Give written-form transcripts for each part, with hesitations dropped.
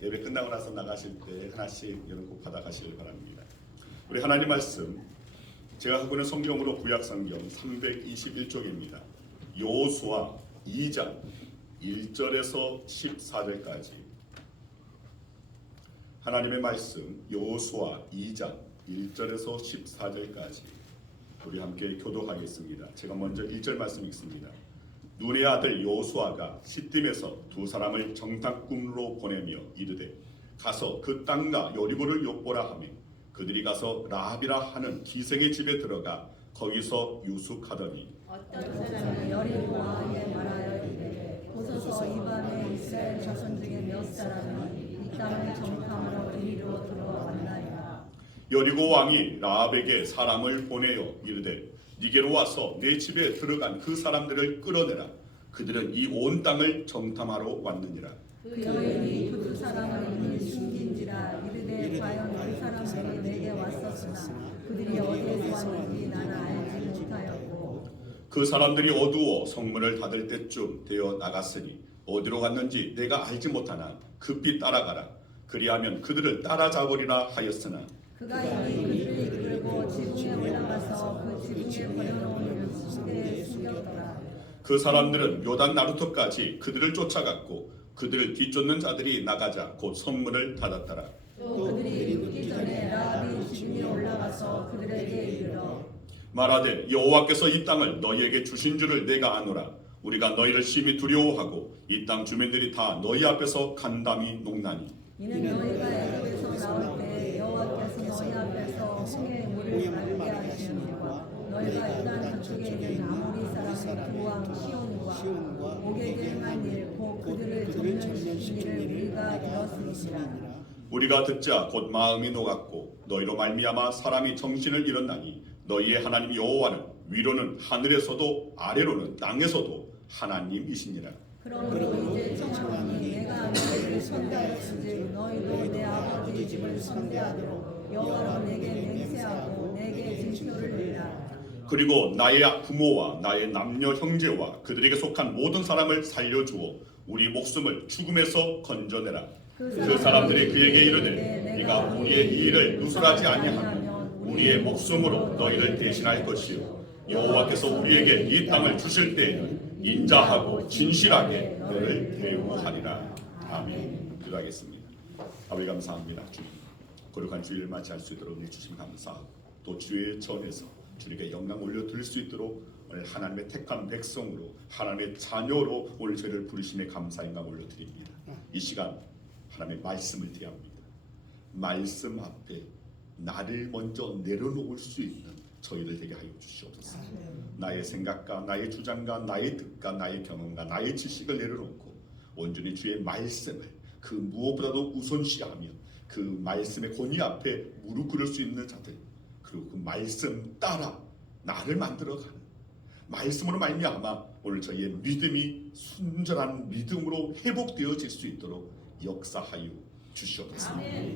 예배 끝나고 나서 나가실 때 하나씩 여러분 꼭 받아가시길 바랍니다. 우리 하나님 말씀 제가 갖고 있는 성경으로 구약 성경 321쪽입니다. 여호수아 2장 1절에서 14절까지 하나님의 말씀 여호수아 2장 1절에서 14절까지 우리 함께 교독하겠습니다. 제가 먼저 1절 말씀 읽습니다. 눈의 아들 여호수아가 시딤에서 두 사람을 정탐꾼으로 보내며 이르되 가서 그 땅과 여리고를 엿보라 하며 그들이 가서 라합이라 하는 기생의 집에 들어가 거기서 유숙하더니 어떤 사람이 여리고와에 말하여 이르되 보소서 이 밤에 이스라엘 자손 중에 몇 사람이 이 땅을 정탐하러 이리로 들어왔나이다. 여리고 왕이 라합에게 사람을 보내어 이르되 니게로 와서 내 집에 들어간 그 사람들을 끌어내라. 그들은 이 온 땅을 정탐하러 왔느니라. 그 여인이 그 두 사람을 이미 숨긴지라 이르되 과연 그 사람들이 내게 왔었으나 그들이 어디에서 왔는지 나는 알지 못하였고 그 사람들이 어두워 성문을 닫을 때쯤 되어 나갔으니 어디로 갔는지 내가 알지 못하나 급히 따라가라. 그리하면 그들을 따라잡으리라 하였으나 그가 이미 그들을 이끌고 지붕에 올라가서 그 지붕에 버려놓은 수대에 숨겼더라. 그 사람들은 요단 나루터까지 그들을 쫓아갔고 그들을 뒤쫓는 자들이 나가자 곧 성문을 닫았더라. 또 그들이 눕기 전에 라합이 지붕에 올라가서 그들에게 이르러 말하되 여호와께서 이 땅을 너희에게 주신 줄을 내가 아노라. 우리가 너희를 심히 두려워하고 이 땅 주민들이 다 너희 앞에서 간담이 녹나니 이는 너희가 애굽에서 나올 때 여호와께서 너희 앞에서 홍해의 물을 맑게 하시니와 너희가 요단 저쪽에 있는 아모리 사람의 두 왕 시온과 오게 행한 일 곧 그들을 전멸시킨 일을 우리가 들었으니라. 우리가 듣자 곧 마음이 녹았고 너희로 말미암아 사람이 정신을 잃었나니 너희의 하나님 여호와는 위로는 하늘에서도 아래로는 땅에서도 하나님이시니라. 그러므로 이제 청하노니 내가 너희를 선대하였은즉 너희도 내 아버지 집을 선대하도록 여호와로 내게 맹세하고 내게 징표를 내라. 그리고 나의 부모와 나의 남녀 형제와 그들에게 속한 모든 사람을 살려주어 우리 목숨을 죽음에서 건져내라. 그 사람들이 그에게 이르되 네가 우리의 이 일을 누설하지 아니하면 우리의 목숨으로 너희를 대신할 것이요 여호와께서 우리에게 이 땅을 주실 때에는 인자하고 진실하게 너를 대우하리라. 아멘. 기도하겠습니다. 아버지 감사합니다. 주님 거룩한 주일을 맞이할 수 있도록 주심 감사하고 또 주의 전에서 주님께 영광 올려드릴 수 있도록 오늘 하나님의 택한 백성으로 하나님의 자녀로 오늘 저희를 부르심에 감사 영광 올려드립니다. 이 시간 하나님의 말씀을 대합니다. 말씀 앞에 나를 먼저 내려놓을 수 있는 저희를 되게 하여 주시옵소서. 나의 생각과 나의 주장과 나의 뜻과 나의 경험과 나의 지식을 내려놓고 온전히 주의 말씀을 그 무엇보다도 우선시하며 그 말씀의 권위 앞에 무릎 꿇을 수 있는 자들, 그리고 그 말씀 따라 나를 만들어가는 말씀으로 말미암아 오늘 저희의 믿음이 순전한 믿음으로 회복되어질 수 있도록 역사하여 주시옵소서.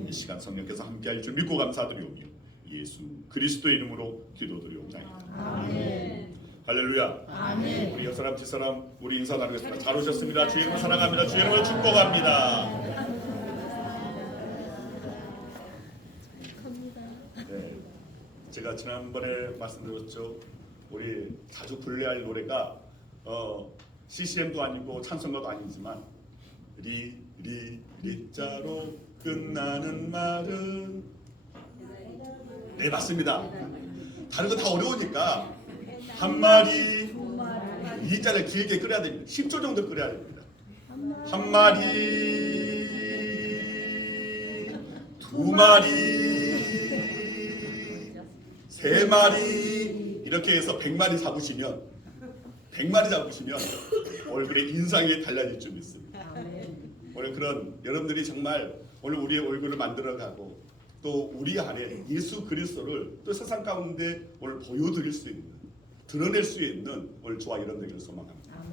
이 시간 성령께서 함께할 줄 믿고 감사드리오며 예수 그리스도의 이름으로 기도드리옵나이다. 아멘. 할렐루야. 아멘. 우리 여사람 집사람 우리 인사 나누겠습니다. 잘 오셨습니다. 주의 이름을 사랑합니다. 주의 이름을 축복합니다. 네, 제가 지난번에 말씀드렸죠. 우리 자주 불러야 할 노래가 CCM도 아니고 찬송가도 아니지만 리자로 끝나는 말은 네 맞습니다. 다른 거 다 어려우니까 한 마리 이 자를 길게 끓여야 됩니다. 10초 정도 끓여야 됩니다. 한 마리 두 마리 세 마리 이렇게 해서 100마리 잡으시면 얼굴에 인상이 달라질 줄 믿습니다. 오늘 그런 여러분들이 정말 오늘 우리의 얼굴을 만들어가고 또 우리 안에 예수 그리스도를 또 세상 가운데 오늘 보여드릴 수 있는 드러낼 수 있는 오늘 저와 여러분들을 소망합니다.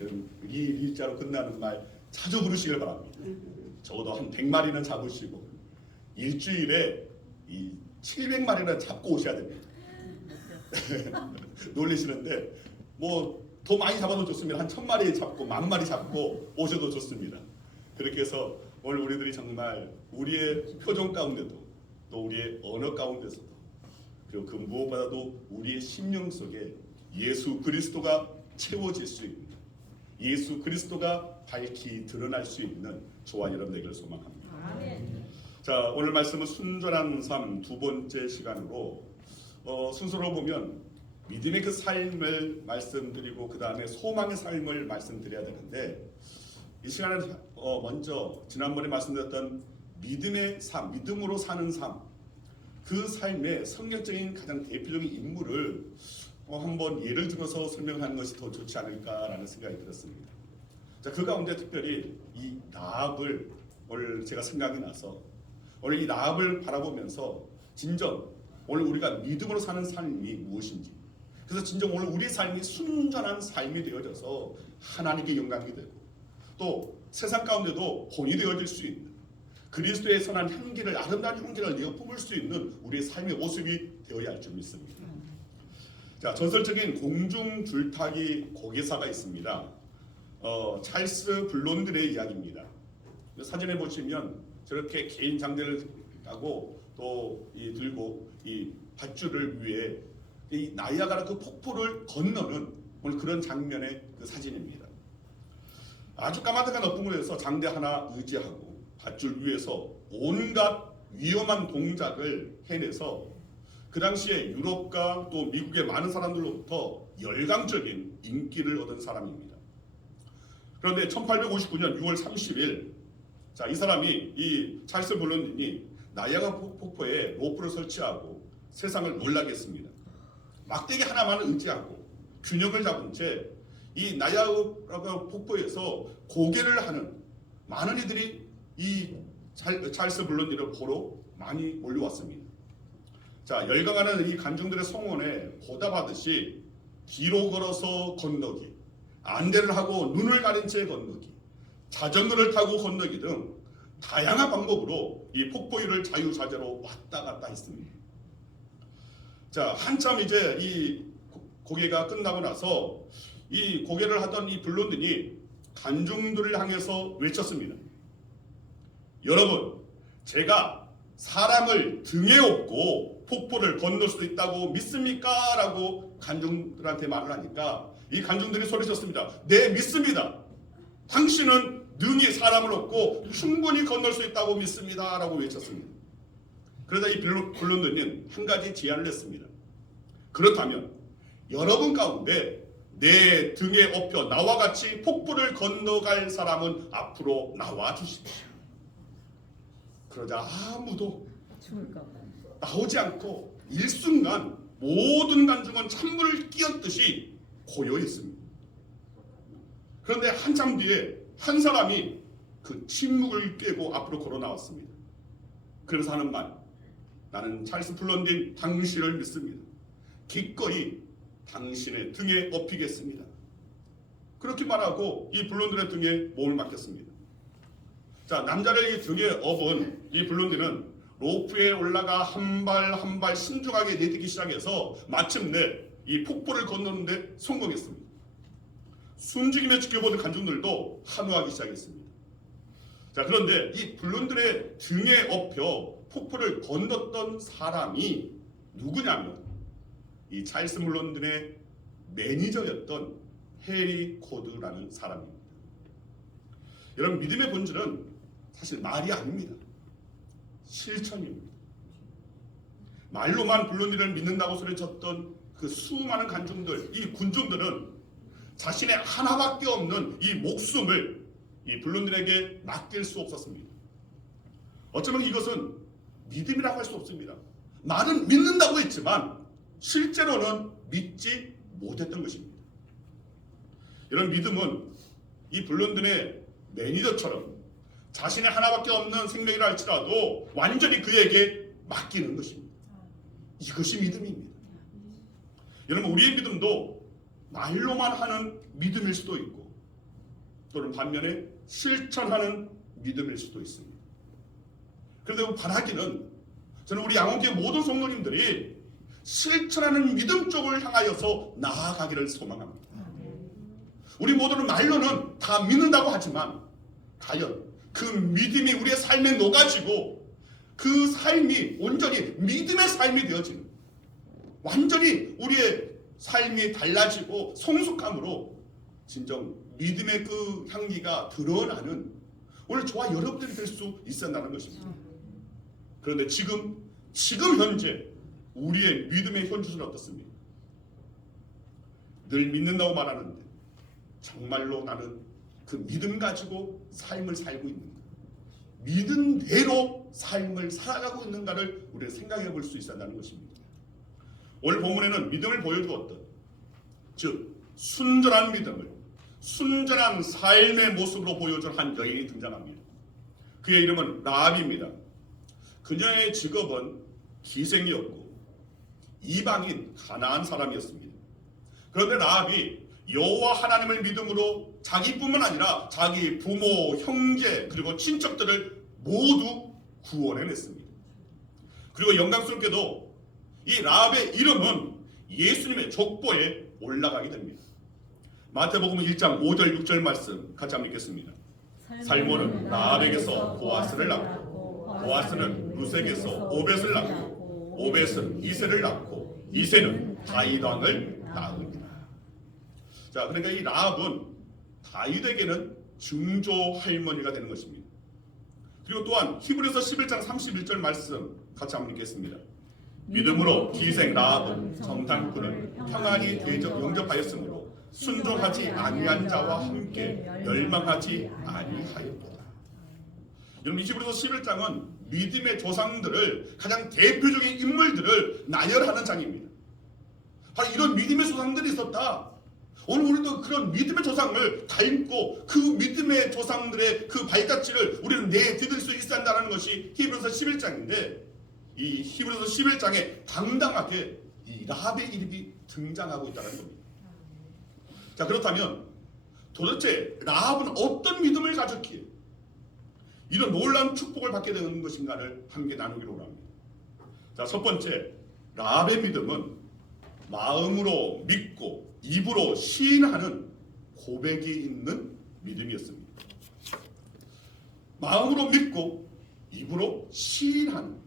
여러분 이 일자로 끝나는 말 자주 부르시길 바랍니다. 적어도 한 100마리는 잡으시고 일주일에 이 700마리는 잡고 오셔야 됩니다. 놀리시는데 뭐 더 많이 잡아도 좋습니다. 한 1000마리 잡고 10,000마리 잡고 오셔도 좋습니다. 그렇게 해서 오늘 우리들이 정말 우리의 표정 가운데도 또 우리의 언어 가운데서도 그리고 그 무엇보다도 우리의 심령 속에 예수 그리스도가 채워질 수 있는 예수 그리스도가 밝히 드러날 수 있는 저와 여러분 되기를 소망합니다. 아멘. 자, 오늘 말씀은 순전한 삶 두 번째 시간으로 순서로 보면 믿음의 그 삶을 말씀드리고 그 다음에 소망의 삶을 말씀드려야 되는데 이 시간에 먼저 지난번에 말씀드렸던 믿음의 삶, 믿음으로 사는 삶, 그 삶의 성격적인 가장 대표적인 인물을 한번 예를 들어서 설명하는 것이 더 좋지 않을까라는 생각이 들었습니다. 자, 그 가운데 특별히 이 라합을 오늘 제가 생각이 나서 오늘 이 라합을 바라보면서 진정 오늘 우리가 믿음으로 사는 삶이 무엇인지, 그래서 진정 오늘 우리의 삶이 순전한 삶이 되어져서 하나님께 영광이 되고 또 세상 가운데도 본이 되어질 수 있는 그리스도의 선한 향기를, 아름다운 향기를 내어 뿜을 수 있는 우리의 삶의 모습이 되어야 할 줄 믿습니다. 자, 전설적인 공중 줄타기 고개사가 있습니다. 찰스 블론들의 이야기입니다. 사진에 보시면 저렇게 긴 장대를 하고 또 들고 이 밧줄을 위에 이 나이아가라 그 폭포를 건너는 오늘 그런 장면의 그 사진입니다. 아주 까마득한 어둠에서 장대 하나 의지하고 밧줄 위에서 온갖 위험한 동작을 해내서 그 당시에 유럽과 또 미국의 많은 사람들로부터 열광적인 인기를 얻은 사람입니다. 그런데 1859년 6월 30일 자, 이 사람이 이 찰스 블론딘이 나이아가라 폭포에 로프를 설치하고 세상을 놀라게 했습니다. 막대기 하나만 의지하고 균형을 잡은 채 이 나이아가라 폭포에서 고개를 하는 많은 이들이 이 찰스 블론딘을 보러 많이 몰려왔습니다. 자, 열광하는 이 관중들의 성원에 보답하듯이 뒤로 걸어서 건너기, 안대를 하고 눈을 가린 채 건너기, 자전거를 타고 건너기 등 다양한 방법으로 이 폭포 위를 자유자재로 왔다 갔다 했습니다. 자, 한참 이제 이 고개가 끝나고 나서 이 고개를 하던 이 블론딘이 관중들을 향해서 외쳤습니다. 여러분, 제가 사람을 등에 업고 폭포를 건널 수 있다고 믿습니까? 라고 관중들한테 말을 하니까 이 관중들이 소리쳤습니다. 네, 믿습니다. 당신은 능히 사람을 업고 충분히 건널 수 있다고 믿습니다. 라고 외쳤습니다. 그러자 이 블론딘은 한 가지 제안을 했습니다. 그렇다면 여러분 가운데 내 등에 업혀 나와 같이 폭포를 건너갈 사람은 앞으로 나와 주십시오. 그러자 아무도 나오지 않고 일순간 모든 관중은 찬물을 끼얹듯이 고요했습니다. 그런데 한참 뒤에 한 사람이 그 침묵을 깨고 앞으로 걸어 나왔습니다. 그래서 하는 말, 나는 찰스 블론딘 당신을 믿습니다. 기꺼이 당신의 등에 업히겠습니다. 그렇게 말하고 이 블론딘의 등에 몸을 맡겼습니다. 자, 남자를 이 등에 업은 이 블론딘은 로프에 올라가 한 발 한 발 신중하게 내딛기 시작해서 마침내 이 폭포를 건너는데 성공했습니다. 숨죽이며 지켜보는 관중들도 환호하기 시작했습니다. 자, 그런데 이 블론딘의 등에 업혀 폭포를 건넜던 사람이 누구냐면 이 찰스 블론딘의 매니저였던 해리 코드라는 사람입니다. 여러분, 믿음의 본질은 사실 말이 아닙니다. 실천입니다. 말로만 블론딘을 믿는다고 소리쳤던 그 수많은 관중들, 이 군중들은 자신의 하나밖에 없는 이 목숨을 이 블론딘에게 맡길 수 없었습니다. 어쩌면 이것은 믿음이라고 할 수 없습니다. 말은 믿는다고 했지만 실제로는 믿지 못했던 것입니다. 이런 믿음은 이 블론딘의 매니저처럼 자신의 하나밖에 없는 생명이라 할지라도 완전히 그에게 맡기는 것입니다. 이것이 믿음입니다. 여러분, 우리의 믿음도 말로만 하는 믿음일 수도 있고 또는 반면에 실천하는 믿음일 수도 있습니다. 그런데 바라기는 저는 우리 양원교회 모든 성도님들이 실천하는 믿음 쪽을 향하여서 나아가기를 소망합니다. 우리 모두는 말로는 다 믿는다고 하지만 과연 그 믿음이 우리의 삶에 녹아지고 그 삶이 온전히 믿음의 삶이 되어지는, 완전히 우리의 삶이 달라지고 성숙함으로 진정 믿음의 그 향기가 드러나는 오늘 저와 여러분들이 될 수 있었다는 것입니다. 그런데 지금 현재 우리의 믿음의 현주소는 어떻습니까? 늘 믿는다고 말하는데 정말로 나는 그 믿음 가지고 삶을 살고 있는가, 믿음대로 삶을 살아가고 있는가를 우리가 생각해 볼 수 있었다는 것입니다. 오늘 본문에는 믿음을 보여주었던, 즉 순전한 믿음을 순전한 삶의 모습으로 보여준 한 여인이 등장합니다. 그의 이름은 라합입니다. 그녀의 직업은 기생이었고 이방인 가나안 사람이었습니다. 그런데 라합이 여호와 하나님을 믿음으로 자기뿐만 아니라 자기 부모, 형제 그리고 친척들을 모두 구원해냈습니다. 그리고 영광스럽게도 이 라합의 이름은 예수님의 족보에 올라가게 됩니다. 마태복음 1장 5절 6절 말씀 같이 한번 읽겠습니다. 살몬은 라합에게서 보아스를 낳고 보아스는 루sek에서 오벳을 낳고 오벳은 이새를 낳고 이새는 다윗 왕을 낳으니라. 자, 그러니까 이 라합은 다윗에게는 증조 할머니가 되는 것입니다. 그리고 또한 히브리서 11장 31절 말씀 같이 한번 읽겠습니다. 믿음으로 기생 라합은 정탐꾼을 평안히 영접하였으므로 순종하지 아니한 자와 함께 멸망하지 아니하였도다. 여러분, 히브리서 11장은 믿음의 조상들을, 가장 대표적인 인물들을 나열하는 장입니다. 바로 이런 믿음의 조상들이 있었다. 오늘 우리도 그런 믿음의 조상을 닮고 그 믿음의 조상들의 그 발자취를 우리는 내디딜 수 있어야 한다는 것이 히브리서 11장인데, 이 히브리서 11장에 당당하게 이 라합의 이름이 등장하고 있다는 겁니다. 자, 그렇다면 도대체 라합은 어떤 믿음을 가졌기에 이런 놀라운 축복을 받게 되는 것인가를 함께 나누기로 합니다. 자, 첫 번째, 라합의 믿음은 마음으로 믿고 입으로 시인하는 고백이 있는 믿음이었습니다. 마음으로 믿고 입으로 시인하는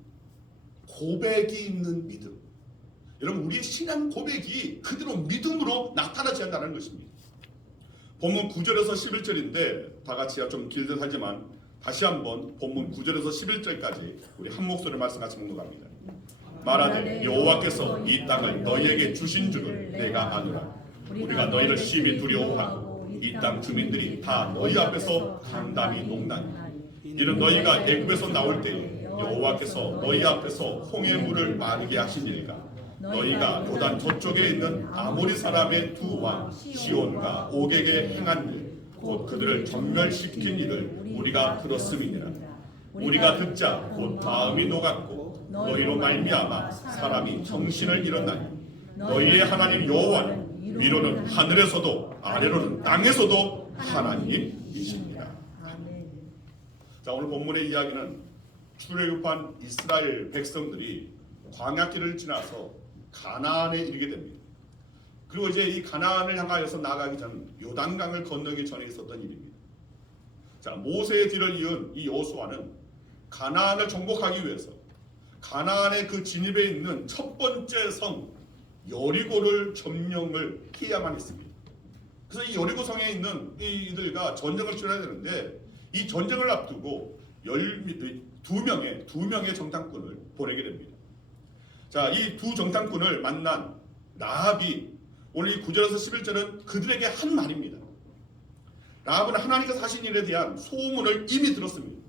고백이 있는 믿음. 여러분, 우리의 신앙 고백이 그대로 믿음으로 나타나지 않는다는 것입니다. 본문 9절에서 11절인데 다 같이 좀 길듯 하지만 다시 한번 본문 9절에서 11절까지 우리 한 목소리로 말씀 같이 묵묵합니다. 말하되 여호와께서 이 땅을 너희에게 주신 줄을 내가 아노라. 우리가 너희를 심히 두려워하고 이 땅 주민들이 다 너희 앞에서 담담히 녹나니 이는 너희가 애굽에서 나올 때에 여호와께서 너희 앞에서 홍해 물을 마르게 하시니까 너희가 요단 저쪽에 있는 아모리 사람의 두 왕 시온과 옥에게 행한 일 곧 그들을 전멸시킨 일을 우리가 들었음이니라. 우리가 듣자 곧 마음이 녹았고 너희로 말미암아 사람이 정신을 잃었나니 너희의 하나님 여호와는 위로는 하늘에서도 아래로는 땅에서도 하나님이십니다. 자, 오늘 본문의 이야기는 출애굽한 이스라엘 백성들이 광야길을 지나서 가나안에 이르게 됩니다. 그리고 이제 이 가나안을 향하여서 나가기 전 요단강을 건너기 전에 있었던 일입니다. 자, 모세의 뒤를 이은 이 여호수아는 가나안을 정복하기 위해서 가나안의 그 진입에 있는 첫 번째 성 여리고를 점령을 해야만 했습니다. 그래서 이 여리고 성에 있는 이들과 전쟁을 치러야 되는데 이 전쟁을 앞두고 두 명의 정탐꾼을 보내게 됩니다. 자, 이 두 정탐꾼을 만난 라합이 오늘 이 9절에서 11절은 그들에게 한 말입니다. 라합은 하나님께서 하신 일에 대한 소문을 이미 들었습니다.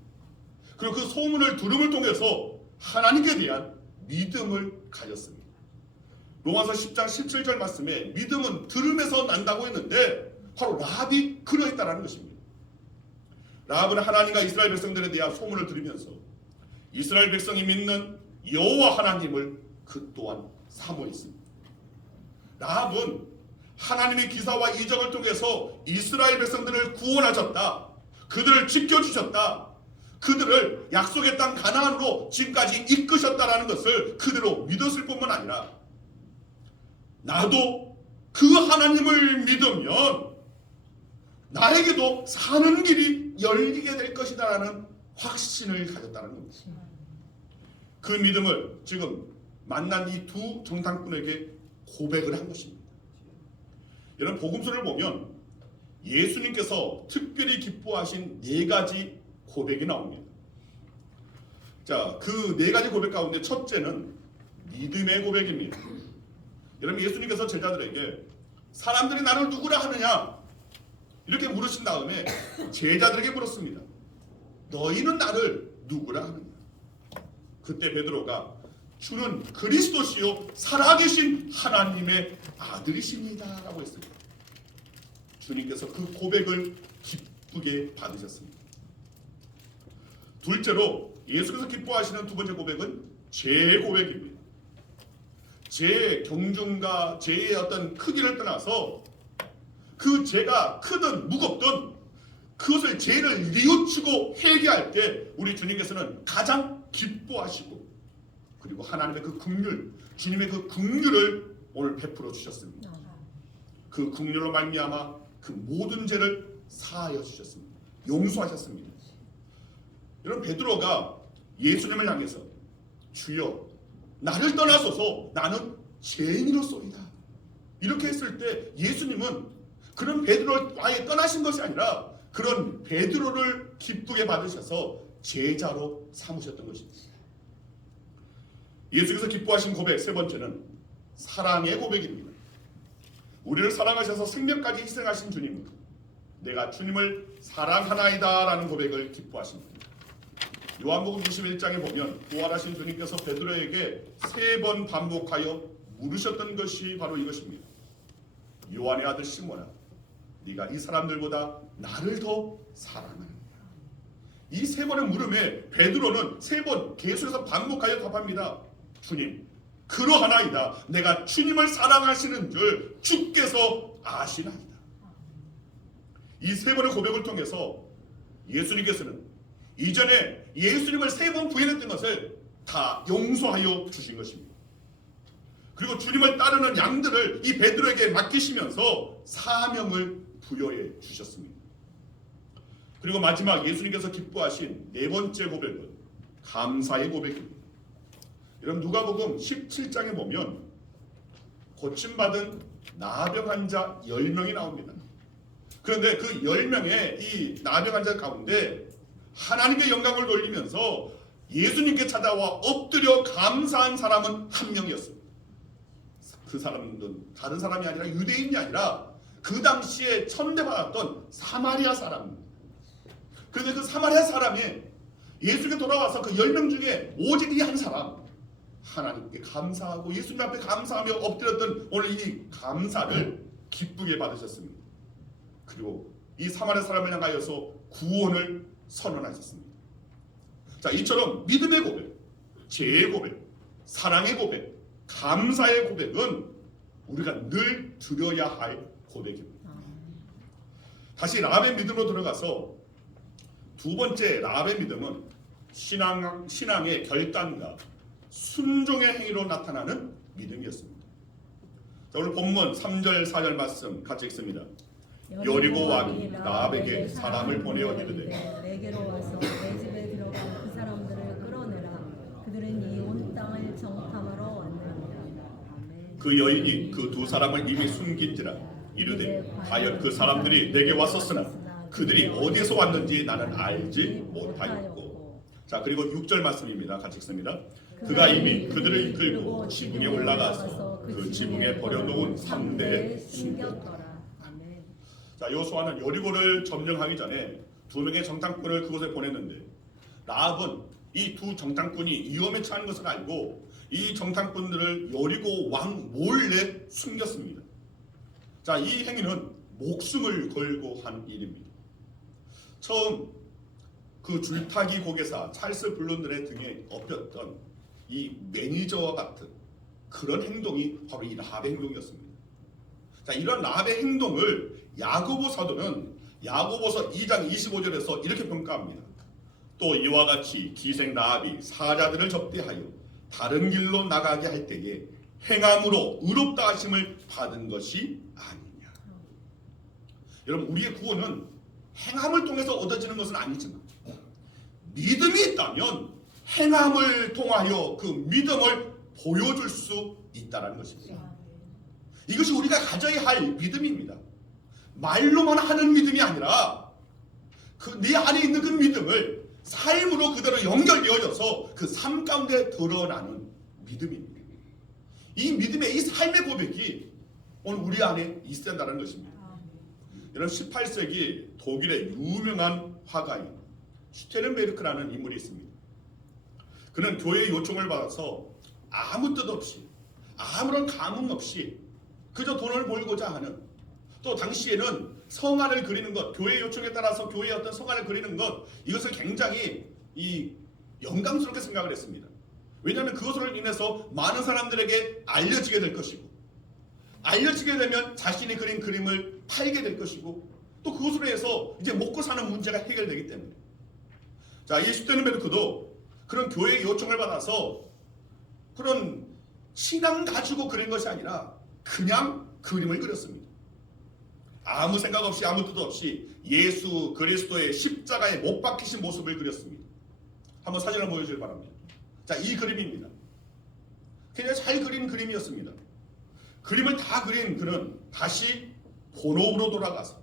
그리고 그 소문을 들음을 통해서 하나님께 대한 믿음을 가졌습니다. 로마서 10장 17절 말씀에 믿음은 들음에서 난다고 했는데 바로 라합이 그러했다는 것입니다. 라합은 하나님과 이스라엘 백성들에 대한 소문을 들으면서 이스라엘 백성이 믿는 여호와 하나님을 그 또한 사모했습니다. 라합은 하나님의 기사와 이적을 통해서 이스라엘 백성들을 구원하셨다. 그들을 지켜주셨다. 그들을 약속의 땅 가나안으로 지금까지 이끄셨다라는 것을 그대로 믿었을 뿐만 아니라 나도 그 하나님을 믿으면 나에게도 사는 길이 열리게 될 것이다라는 확신을 가졌다는 겁니다. 그 믿음을 지금 만난 이 두 정탐꾼에게 고백을 한 것입니다. 여러분, 복음서를 보면 예수님께서 특별히 기뻐하신 4가지 고백이 나옵니다. 자, 그 4가지 고백 가운데 첫째는 믿음의 고백입니다. 여러분, 예수님께서 제자들에게 사람들이 나를 누구라 하느냐 이렇게 물으신 다음에 제자들에게 물었습니다. 너희는 나를 누구라 하느냐? 그때 베드로가 주는 그리스도시요 살아계신 하나님의 아들이십니다 라고 했습니다. 주님께서 그 고백을 기쁘게 받으셨습니다. 둘째로 예수께서 기뻐하시는 두 번째 고백은 죄의 고백입니다. 죄의 경중과 죄의 어떤 크기를 떠나서 그 죄가 크든 무겁든 그것을 죄를 뉘우치고 회개할 때 우리 주님께서는 가장 기뻐하시고 그리고 하나님의 그 긍휼, 주님의 그 긍휼을 오늘 베풀어 주셨습니다. 그 긍휼로 말미암아 그 모든 죄를 사하여 주셨습니다. 용서하셨습니다. 여러분, 베드로가 예수님을 향해서 주여 나를 떠나소서 나는 죄인이로소이다 이렇게 했을 때 예수님은 그런 베드로를 아예 떠나신 것이 아니라 그런 베드로를 기쁘게 받으셔서 제자로 삼으셨던 것입니다. 예수께서 기뻐하신 고백 세 번째는 사랑의 고백입니다. 우리를 사랑하셔서 생명까지 희생하신 주님은 내가 주님을 사랑하나이다 라는 고백을 기뻐하십니다. 요한복음 21장에 보면 부활하신 주님께서 베드로에게 3번 반복하여 물으셨던 것이 바로 이것입니다. 요한의 아들 시몬아, 네가 이 사람들보다 나를 더 사랑하느냐? 이 3번의 물음에 베드로는 3번 계속해서 반복하여 답합니다. 주님, 그러하나이다. 내가 주님을 사랑하시는 줄 주께서 아시나이다. 이 3번의 고백을 통해서 예수님께서는 이전에 예수님을 3번 부인했던 것을 다 용서하여 주신 것입니다. 그리고 주님을 따르는 양들을 이 베드로에게 맡기시면서 사명을 부여해 주셨습니다. 그리고 마지막 예수님께서 기뻐하신 4번째 고백은 감사의 고백입니다. 여러분, 누가복음 17장에 보면 고침받은 나병 환자 10명이 나옵니다. 그런데 그 10명의 이 나병 환자 가운데 하나님께 영광을 돌리면서 예수님께 찾아와 엎드려 감사한 사람은 한 명이었습니다. 그 사람은 다른 사람이 아니라 유대인이 아니라 그 당시에 천대받았던 사마리아 사람입니다. 그런데 그 사마리아 사람이 예수께 돌아와서 그 10명 중에 오직 이 한 사람 하나님께 감사하고 예수님 앞에 감사하며 엎드렸던 오늘 이 감사를 기쁘게 받으셨습니다. 그리고 이 사마리아 사람을 향하여서 구원을 선언하셨습니다. 자, 이처럼 믿음의 고백, 죄의 고백, 사랑의 고백, 감사의 고백은 우리가 늘 드려야 할 고백입니다. 다시 라합의 믿음으로 들어가서 두 번째 라합의 믿음은 신앙의 결단과 순종의 행위로 나타나는 믿음이었습니다. 자, 오늘 본문 3절 4절 말씀 같이 읽습니다. 여리고 왕이 라합에게 사람을 보내어 이르되 내게로 와서 내 집에 들어가 그 사람들을 끌어내라. 그들은 이 온 땅을 정탐하러 왔느니라. 그 여인이 그 두 사람을 이미 숨긴지라 이르되 과연 그 사람들이 내게 왔었으나 그들이 어디에서 왔는지 나는 알지 못하였고. 자, 그리고 6절 말씀입니다. 같이 읽습니다. 그가 이미 그들을 이끌고 지붕에 올라가서 그 지붕에 버려놓은 3대에 숨겼더라. 자, 여호수아는 여리고를 점령하기 전에 2명의 정탐꾼을 그곳에 보냈는데 라합은 이 두 정탐꾼이 위험에 처한 것을 알고 이 정탐꾼들을 여리고 왕 몰래 숨겼습니다. 자, 이 행위는 목숨을 걸고 한 일입니다. 처음 그 줄타기 고개사 찰스 블룬들의 등에 업혔던 이 매니저와 같은 그런 행동이 바로 이 라합의 행동이었습니다. 자, 이런 라합의 행동을 야고보 사도는 야고보서 2장 25절에서 이렇게 평가합니다. 또 이와 같이 기생 라합이 사자들을 접대하여 다른 길로 나가게 할 때에 행함으로 의롭다 하심을 받은 것이 아니냐. 여러분, 우리의 구원은 행함을 통해서 얻어지는 것은 아니지만 믿음이 있다면 행함을 통하여 그 믿음을 보여줄 수 있다는 것입니다. 이것이 우리가 가져야 할 믿음입니다. 말로만 하는 믿음이 아니라 내 안에 있는 그 믿음을 삶으로 그대로 연결되어져서 그 삶 가운데 드러나는 믿음입니다. 이 믿음의 이 삶의 고백이 오늘 우리 안에 있어야 한다는 것입니다. 여러분, 18세기 독일의 유명한 화가인 슈테른베르크라는 인물이 있습니다. 그는 교회의 요청을 받아서 아무 뜻 없이, 아무런 감흥 없이 그저 돈을 벌고자 하는, 또 당시에는 성화를 그리는 것, 교회 요청에 따라서 교회의 어떤 성화를 그리는 것, 이것을 굉장히 영광스럽게 생각을 했습니다. 왜냐하면 그것으로 인해서 많은 사람들에게 알려지게 될 것이고, 알려지게 되면 자신이 그린 그림을 팔게 될 것이고, 또 그것으로 해서 이제 먹고 사는 문제가 해결되기 때문에. 자, 이 슈테른베르크도 그런 교회의 요청을 받아서 그런 신앙 가지고 그린 것이 아니라 그냥 그림을 그렸습니다. 아무 생각 없이, 아무 뜻 없이 예수 그리스도의 십자가에 못 박히신 모습을 그렸습니다. 한번 사진을 보여주길 바랍니다. 자, 이 그림입니다. 그냥 잘 그린 그림이었습니다. 그림을 다 그린 그는 다시 본업으로 돌아가서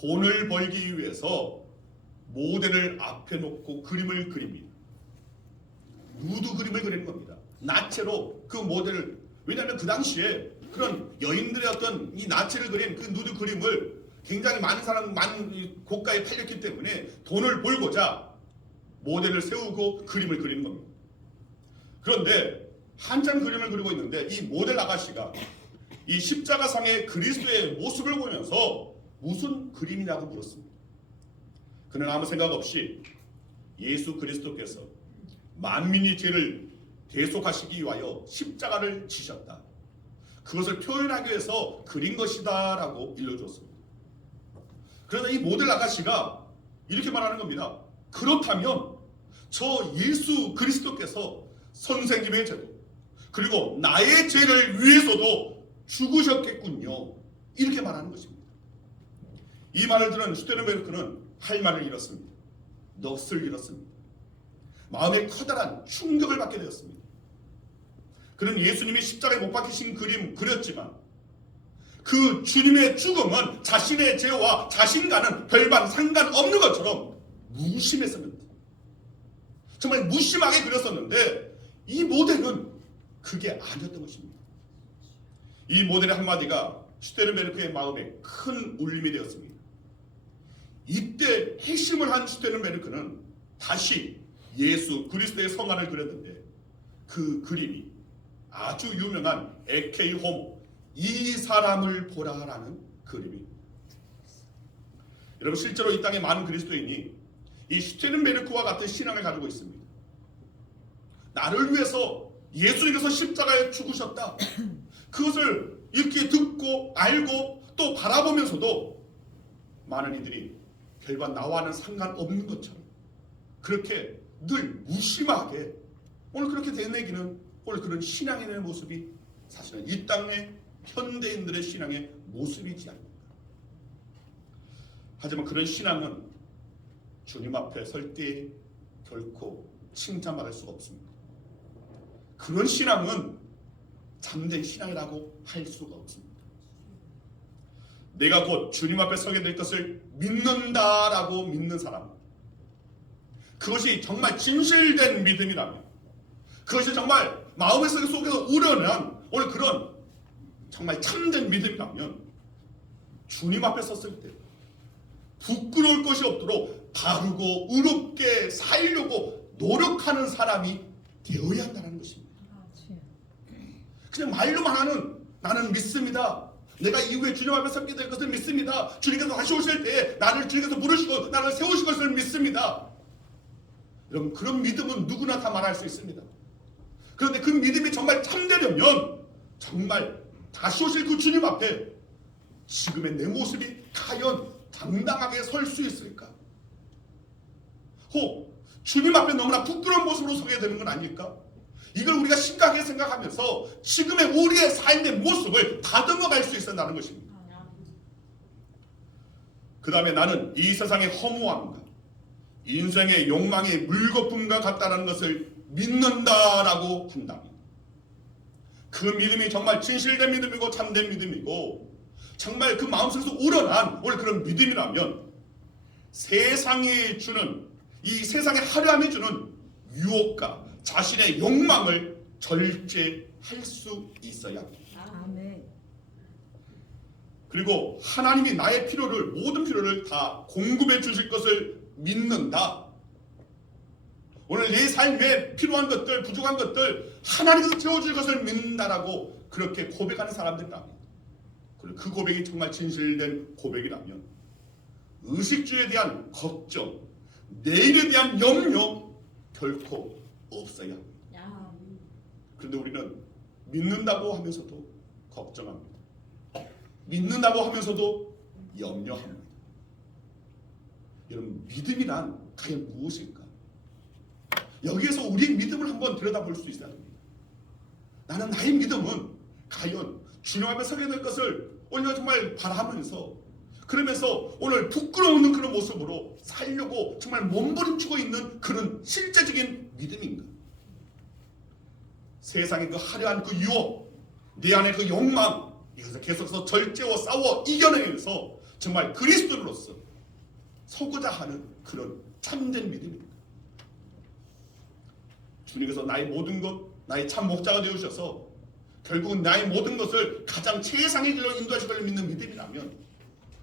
돈을 벌기 위해서 모델을 앞에 놓고 그림을 그립니다. 누드 그림을 그리는 겁니다. 나체로 그 모델을, 왜냐하면 그 당시에 그런 여인들의 어떤 이 나체를 그린 그 누드 그림을 굉장히 많은 고가에 팔렸기 때문에 돈을 벌고자 모델을 세우고 그림을 그리는 겁니다. 그런데 한참 그림을 그리고 있는데 이 모델 아가씨가 이 십자가상의 그리스도의 모습을 보면서 무슨 그림이냐고 물었습니다. 그는 아무 생각 없이 예수 그리스도께서 만민의 죄를 대속하시기 위하여 십자가를 지셨다, 그것을 표현하기 위해서 그린 것이다 라고 일러주었습니다. 그래서 이 모델 아가씨가 이렇게 말하는 겁니다. 그렇다면 저 예수 그리스도께서 선생님의 죄도 그리고 나의 죄를 위해서도 죽으셨겠군요, 이렇게 말하는 것입니다. 이 말을 들은 슈테른베르크는 할 말을 잃었습니다. 넋을 잃었습니다. 마음에 커다란 충격을 받게 되었습니다. 그는 예수님이 십자가에 못 박히신 그림 그렸지만 그 주님의 죽음은 자신의 죄와 자신과는 별반 상관없는 것처럼 무심했었는데, 정말 무심하게 그렸었는데 이 모델은 그게 아니었던 것입니다. 이 모델의 한마디가 슈테른베르크의 마음에 큰 울림이 되었습니다. 이때 핵심을 한 슈테른베르크는 다시 예수 그리스도의 성화를 그렸는데 그 그림이 아주 유명한 에케이 호모, 이 사람을 보라라는 그림입니다. 여러분, 실제로 이 땅에 많은 그리스도인이 이 슈테른베르크와 같은 신앙을 가지고 있습니다. 나를 위해서 예수님께서 십자가에 죽으셨다, 그것을 이렇게 듣고 알고 또 바라보면서도 많은 이들이 별반 나와는 상관없는 것처럼 그렇게 늘 무심하게 오늘 그렇게 되뇌기는 오늘 그런 신앙인의 모습이 사실은 이 땅의 현대인들의 신앙의 모습이지 않습니까? 하지만 그런 신앙은 주님 앞에 설 때 결코 칭찬받을 수가 없습니다. 그런 신앙은 참된 신앙이라고 할 수가 없습니다. 내가 곧 주님 앞에 서게 될 것을 믿는다라고 믿는 사람, 그것이 정말 진실된 믿음이라면, 그것이 정말 마음의 속에서 우러난 오늘 그런 정말 참된 믿음이라면 주님 앞에 섰을 때 부끄러울 것이 없도록 바르고 의롭게 살려고 노력하는 사람이 되어야 한다는 것입니다. 그냥 말로만 하는 나는 믿습니다, 내가 이후에 주님 앞에 서게 될 것을 믿습니다, 주님께서 다시 오실 때 나를 주님께서 부르시고 나를 세우실 것을 믿습니다, 여러분, 그런 믿음은 누구나 다 말할 수 있습니다. 그런데 그 믿음이 정말 참되려면 정말 다시 오실 그 주님 앞에 지금의 내 모습이 과연 당당하게 설 수 있을까? 혹 주님 앞에 너무나 부끄러운 모습으로 서게 되는 건 아닐까? 이걸 우리가 심각하게 생각하면서 지금의 우리의 삶의 모습을 다듬어 갈 수 있다는 것입니다. 그 다음에 나는 이 세상의 허무함과 인생의 욕망의 물거품과 같다는 것을 믿는다라고 한다면 그 믿음이 정말 진실된 믿음이고 참된 믿음이고 정말 그 마음속에서 우러난 오늘 그런 믿음이라면 세상이 주는 이 세상의 화려함이 주는 유혹과 자신의 욕망을 절제할 수 있어야 합니다. 아멘. 그리고 하나님이 나의 필요를 모든 필요를 다 공급해 주실 것을 믿는다. 오늘 내 삶에 필요한 것들 부족한 것들 하나님께서 채워줄 것을 믿는다라고 그렇게 고백하는 사람들이라면 그리고 그 고백이 정말 진실된 고백이라면 의식주에 대한 걱정 내일에 대한 염려 결코 없어야 합니다. 그런데 우리는 믿는다고 하면서도 걱정합니다. 믿는다고 하면서도 염려합니다. 여러분 믿음이란 과연 무엇일까? 여기에서 우리의 믿음을 한번 들여다볼 수 있어야 합니다. 나는 나의 믿음은 과연 주님 앞에 서게 될 것을 오늘 정말 바라면서 그러면서 오늘 부끄러운 그런 모습으로 살려고 정말 몸부림치고 있는 그런 실제적인 믿음인가? 세상의 그 화려한 그 유혹 내 안의 그 욕망 이것을 계속해서 절제와 싸워 이겨내면서 정말 그리스도인으로서 서고자 하는 그런 참된 믿음입니다. 주님께서 나의 모든 것, 나의 참 목자가 되어주셔서 결국은 나의 모든 것을 가장 최상의 길로 인도하실 것을 믿는 믿음이라면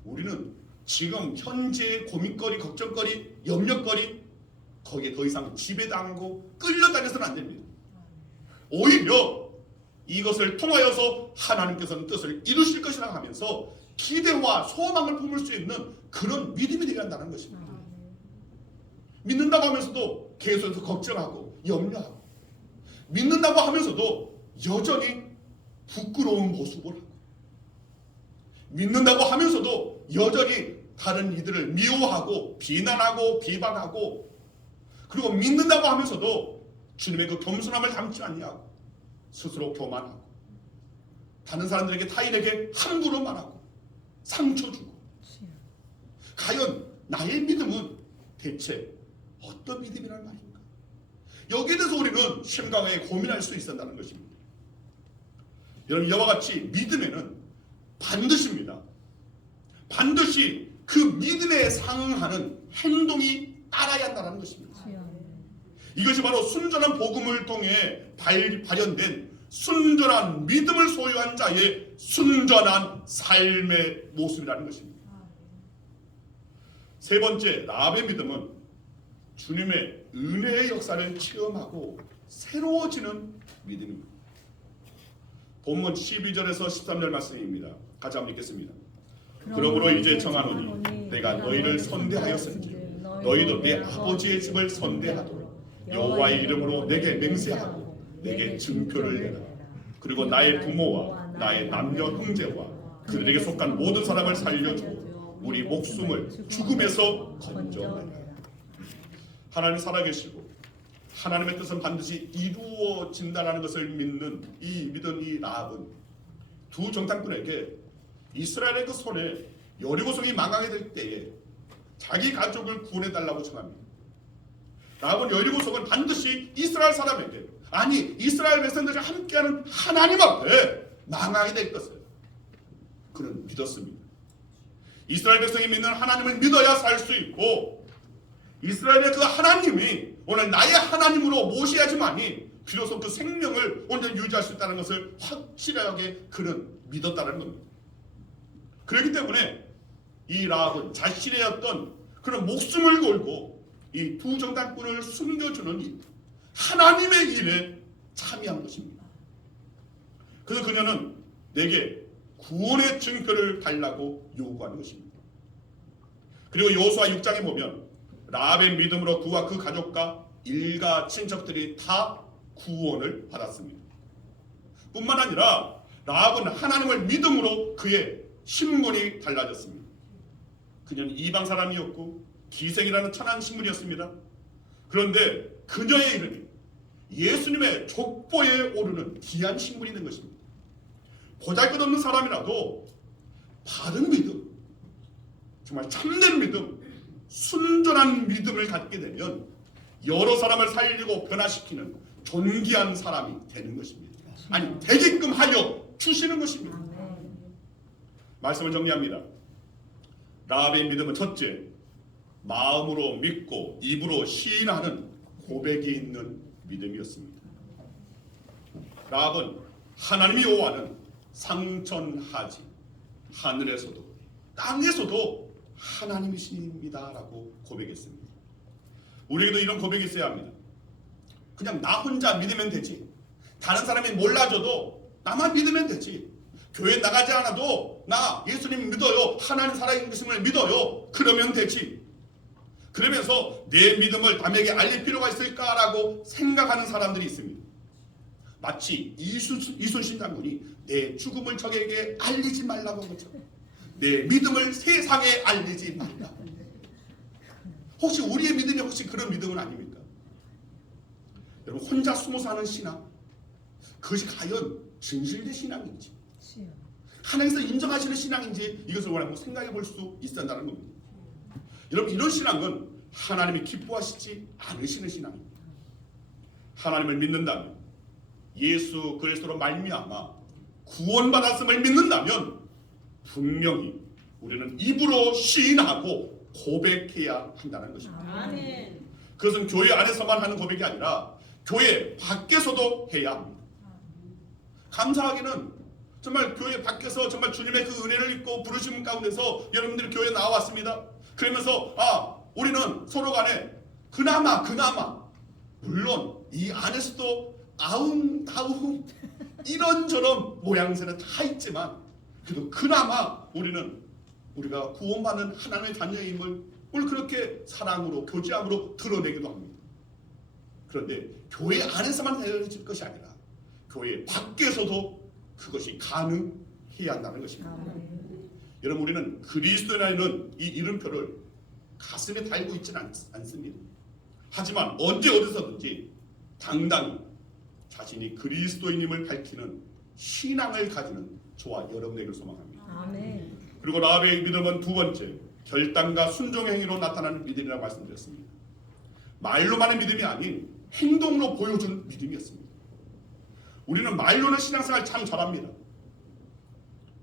우리는 지금 현재의 고민거리, 걱정거리, 염려거리 거기에 더 이상 지배당하고 끌려다녀서는 안 됩니다. 오히려 이것을 통하여서 하나님께서는 뜻을 이루실 것이라 하면서 기대와 소망을 품을 수 있는 그런 믿음이 되어야 한다는 것입니다. 믿는다고 하면서도 계속해서 걱정하고 염려하고 믿는다고 하면서도 여전히 부끄러운 모습을 하고 믿는다고 하면서도 여전히 다른 이들을 미워하고 비난하고 비방하고 그리고 믿는다고 하면서도 주님의 그 겸손함을 담지 아니하고 스스로 교만하고 다른 사람들에게 타인에게 함부로 말하고 상처 주고 과연 나의 믿음은 대체 어떤 믿음이란 말인가? 여기에 대해서 우리는 심각하게 고민할 수 있었다는 것입니다. 여러분 이와 같이 믿음에는 반드시입니다. 반드시 그 믿음에 상응하는 행동이 따라야 한다는 것입니다. 이것이 바로 순전한 복음을 통해 발현된 순전한 믿음을 소유한 자의 순전한 삶의 모습이라는 것입니다. 세 번째, 라합의 믿음은 주님의 은혜의 역사를 체험하고 새로워지는 믿음입니다. 본문 12절에서 13절 말씀입니다. 같이 한번 읽겠습니다. 그러므로 이제 청하노니 내가 너희를 선대하였은지 너희도 내 아버지의 집을 선대하도록 여호와의 이름으로 내게 맹세하고 내게 증표를 내라. 그리고 나의 부모와 나의 남녀 형제와 그들에게 속한 모든 사람을 살려주고 우리 목숨을 죽음에서 건져내라. 하나님 살아계시고 하나님의 뜻은 반드시 이루어진다는 것을 믿는 이 믿은 이 라합은 두 정탐꾼에게 이스라엘의 그 손에 여리고성이 망하게 될 때에 자기 가족을 구원해달라고 청합니다. 라합은 여리고성은 반드시 이스라엘 사람에게 아니 이스라엘 백성들이 함께하는 하나님 앞에 망하게 될 것을 그는 믿었습니다. 이스라엘 백성이 믿는 하나님을 믿어야 살 수 있고 이스라엘의 그 하나님이 오늘 나의 하나님으로 모셔야지만이 비로소 그 생명을 온전히 유지할 수 있다는 것을 확실하게 그는 믿었다는 겁니다. 그렇기 때문에 이 라합은 자신의 어떤 그런 목숨을 걸고 이 두 정탐꾼을 숨겨주는 일, 하나님의 일에 참여한 것입니다. 그래서 그녀는 내게 구원의 증표를 달라고 요구하는 것입니다. 그리고 여호수아 6장에 보면 라합의 믿음으로 그와 그 가족과 일가 친척들이 다 구원을 받았습니다. 뿐만 아니라 라합은 하나님을 믿음으로 그의 신분이 달라졌습니다. 그녀는 이방 사람이었고 기생이라는 천한 신분이었습니다. 그런데 그녀의 이름이 예수님의 족보에 오르는 귀한 신분이 된 것입니다. 보잘것없는 사람이라도 바른 믿음, 정말 참된 믿음, 순전한 믿음을 갖게 되면 여러 사람을 살리고 변화시키는 존귀한 사람이 되는 것입니다. 아니, 되게끔 하여 주시는 것입니다. 말씀을 정리합니다. 라합의 믿음은 첫째, 마음으로 믿고 입으로 시인하는 고백이 있는 믿음이었습니다. 라합은 하나님이 여호와는 상천하지, 하늘에서도 땅에서도 하나님이십니다라고 고백했습니다. 우리에게도 이런 고백이 있어야 합니다. 그냥 나 혼자 믿으면 되지, 다른 사람이 몰라줘도 나만 믿으면 되지, 교회 나가지 않아도 나 예수님 믿어요, 하나님 살아계심을 믿어요, 그러면 되지, 그러면서 내 믿음을 남에게 알릴 필요가 있을까라고 생각하는 사람들이 있습니다. 마치 이순신 장군이 내 죽음을 적에게 알리지 말라고 한 것처럼 내 믿음을 세상에 알리지 말라. 혹시 우리의 믿음이 혹시 그런 믿음은 아닙니까? 여러분, 혼자 숨어서 하는 신앙, 그것이 과연 진실된 신앙인지, 하나님께서 인정하시는 신앙인지, 이것을 원하고 생각해 볼 수 있다는 겁니다. 여러분, 이런 신앙은 하나님이 기뻐하시지 않으시는 신앙입니다. 하나님을 믿는다면, 예수 그리스도로 말미암아 구원받았음을 믿는다면 분명히 우리는 입으로 시인하고 고백해야 한다는 것입니다. 아멘. 그것은 교회 안에서만 하는 고백이 아니라 교회 밖에서도 해야 합니다. 감사하게는 정말 교회 밖에서 정말 주님의 그 은혜를 입고 부르심 가운데서 여러분들이 교회에 나왔습니다. 그러면서 우리는 서로 간에 그나마 물론 이 안에서도 아웅다웅 이런저런 모양새는 다 있지만 그래도 그나마 우리가 구원받는 하나님의 자녀임을 오늘 그렇게 사랑으로 교제함으로 드러내기도 합니다. 그런데 교회 안에서만 되어질 것이 아니라 교회 밖에서도 그것이 가능해야 한다는 것입니다. 여러분, 우리는 그리스도인이라는 이 이름표를 가슴에 달고 있지는 않습니다. 하지만 언제 어디서든지 당당히 자신이 그리스도인임을 밝히는 신앙을 가지는 저와 여러분에게 소망합니다. 아멘. 그리고 라합의 믿음은 두 번째, 결단과 순종 행위로 나타나는 믿음이라고 말씀드렸습니다. 말로만의 믿음이 아닌 행동으로 보여준 믿음이었습니다. 우리는 말로는 신앙생활 참 잘합니다.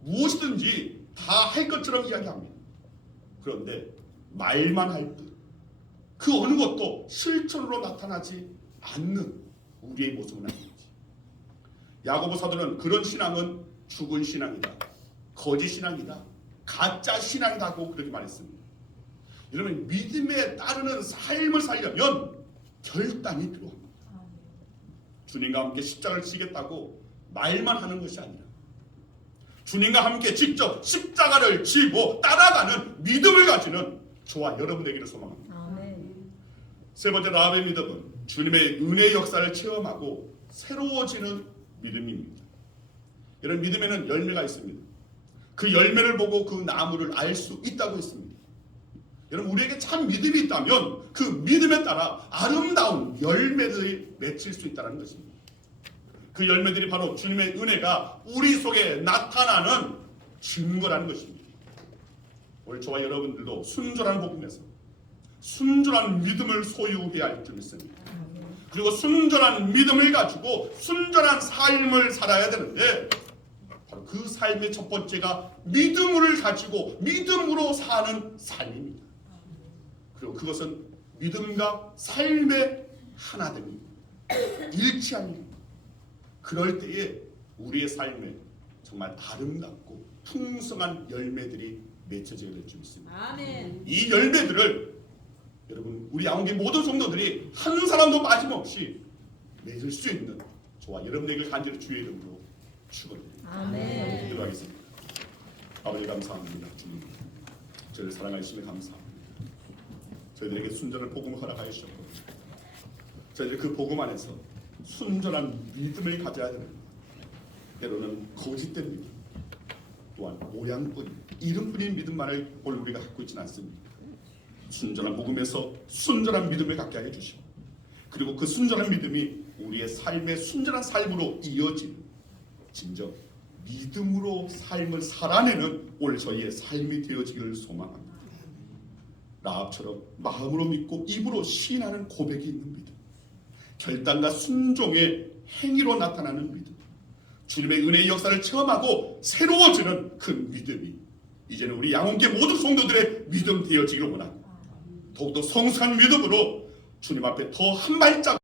무엇이든지 다 할 것처럼 이야기합니다. 그런데 말만 할 뿐, 그 어느 것도 실천으로 나타나지 않는 우리의 모습은 아닌지. 야고보 사도는 그런 신앙은 죽은 신앙이다, 거짓 신앙이다, 가짜 신앙이라고 그렇게 말했습니다. 여러분, 믿음에 따르는 삶을 살려면 결단이 필요합니다. 주님과 함께 십자가를 지겠다고 말만 하는 것이 아니라 주님과 함께 직접 십자가를 지고 따라가는 믿음을 가지는 저와 여러분에게를 소망합니다. 아멘. 세 번째, 라합의 믿음은 주님의 은혜의 역사를 체험하고 새로워지는 믿음입니다. 이런 믿음에는 열매가 있습니다. 그 열매를 보고 그 나무를 알 수 있다고 했습니다. 여러분, 우리에게 참 믿음이 있다면 그 믿음에 따라 아름다운 열매들이 맺힐 수 있다는 것입니다. 그 열매들이 바로 주님의 은혜가 우리 속에 나타나는 증거라는 것입니다. 오늘 저와 여러분들도 순전한 복음에서 순전한 믿음을 소유해야 할 줄 믿습니다. 그리고 순전한 믿음을 가지고 순전한 삶을 살아야 되는데, 바로 그 삶의 첫 번째가 믿음을 가지고 믿음으로 사는 삶입니다. 그리고 그것은 믿음과 삶의 하나됨입니다. 일치합니다. 그럴 때에 우리의 삶에 정말 아름답고 풍성한 열매들이 맺혀지게 될 줄 믿습니다. 아멘. 이 열매들을 여러분, 우리 양원교 모든 성도들이 한 사람도 빠짐없이 맺을 수 있는 저와 여러분에게 간절히 주의 이름으로 축원드립니다. 아멘. 기도하겠습니다. 아버지, 감사합니다. 주님, 저희를 사랑하시며 감사합니다. 저희들에게 순전한 복음을 허락하여 주셨고, 저희들 그 복음 안에서 순전한 믿음을 가져야 됩니다. 때로는 거짓된 믿음, 또한 모양뿐, 이름뿐인 믿음만을 오늘 우리가 갖고 있지는 않습니다. 순전한 복음에서 순전한 믿음을 갖게 하여 주시고, 그리고 그 순전한 믿음이 우리의 삶의 순전한 삶으로 이어지는 진정 믿음으로 삶을 살아내는 오늘 저희의 삶이 되어지기를 소망합니다. 라합처럼 마음으로 믿고 입으로 시인하는 고백이 있는 믿음, 결단과 순종의 행위로 나타나는 믿음, 주님의 은혜의 역사를 체험하고 새로워지는 그 믿음이 이제는 우리 양원계 모든 성도들의 믿음 되어지기를 원합니다. 더욱더 성숙한 믿음으로 주님 앞에 더 한 발짝